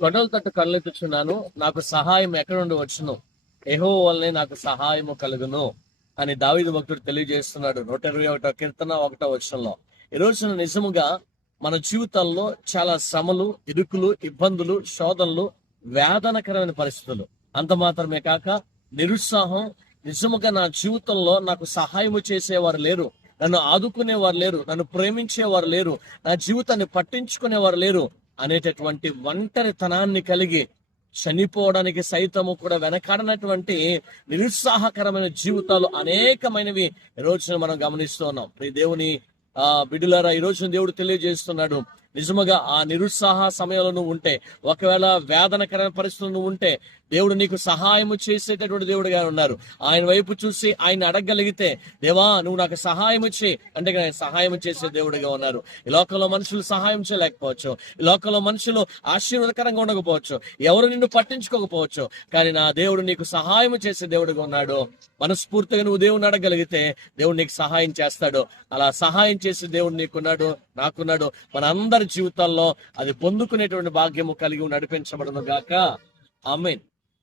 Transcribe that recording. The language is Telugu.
కొండల తట్టు కళ్ళెత్తుచున్నాను, నాకు సహాయం ఎక్కడ నుండి వచ్చును? యెహోవా వల్లనే నాకు సహాయము కలుగును అని దావీదు భక్తుడు తెలియజేస్తున్నాడు 121వ కీర్తన 1వ వచనంలో. ఈ రోజున నిజముగా మన జీవితాల్లో చాలా శ్రమలు, ఇరుకులు, ఇబ్బందులు, శోధనలు, వేదనకరమైన పరిస్థితులు, అంత మాత్రమే కాక నిరుత్సాహం. నిజముగా నా జీవితంలో నాకు సహాయము చేసేవారు లేరు, నన్ను ఆదుకునేవారు లేరు, నన్ను ప్రేమించేవారు లేరు, నా జీవితాన్ని పట్టించుకునేవారు లేరు అనేటటువంటి ఒంటరితనాన్ని కలిగి చనిపోవడానికి సైతము కూడా వెనకాడనటువంటి నిరుత్సాహకరమైన జీవితాలు అనేకమైనవి ఈ రోజున మనం గమనిస్తూ ఉన్నాం. ఈ దేవుని బిడ్డలారా, ఈ రోజున దేవుడు తెలియజేస్తున్నాడు, నిజముగా ఆ నిరుత్సాహ సమయంలో నువ్వు ఉంటే, ఒకవేళ వేదనకరమైన పరిస్థితులు నువ్వు ఉంటే, దేవుడు నీకు సహాయము చేసేటటువంటి దేవుడుగా ఉన్నారు. ఆయన వైపు చూసి ఆయన అడగగలిగితే, దేవా నువ్వు నాకు సహాయం చేయి అంటే సహాయం చేసే దేవుడిగా ఉన్నారు. ఈ లోకంలో మనుషులు సహాయం చేయలేకపోవచ్చు, ఈ లోకంలో మనుషులు ఆశీర్వాదకరంగా ఉండకపోవచ్చు, ఎవరు నిన్ను పట్టించుకోకపోవచ్చు, కానీ నా దేవుడు నీకు సహాయం చేసే దేవుడిగా ఉన్నాడు. మనస్ఫూర్తిగా నువ్వు దేవుడిని అడగగలిగితే దేవుడు నీకు సహాయం చేస్తాడు. అలా సహాయం చేసే దేవుడు నీకున్నాడు, నాకున్నాడు. మన అందరి జీవితాల్లో అది పొందుకునేటువంటి భాగ్యము కలిగి నడిపించబడును గాక. ఆమేన్.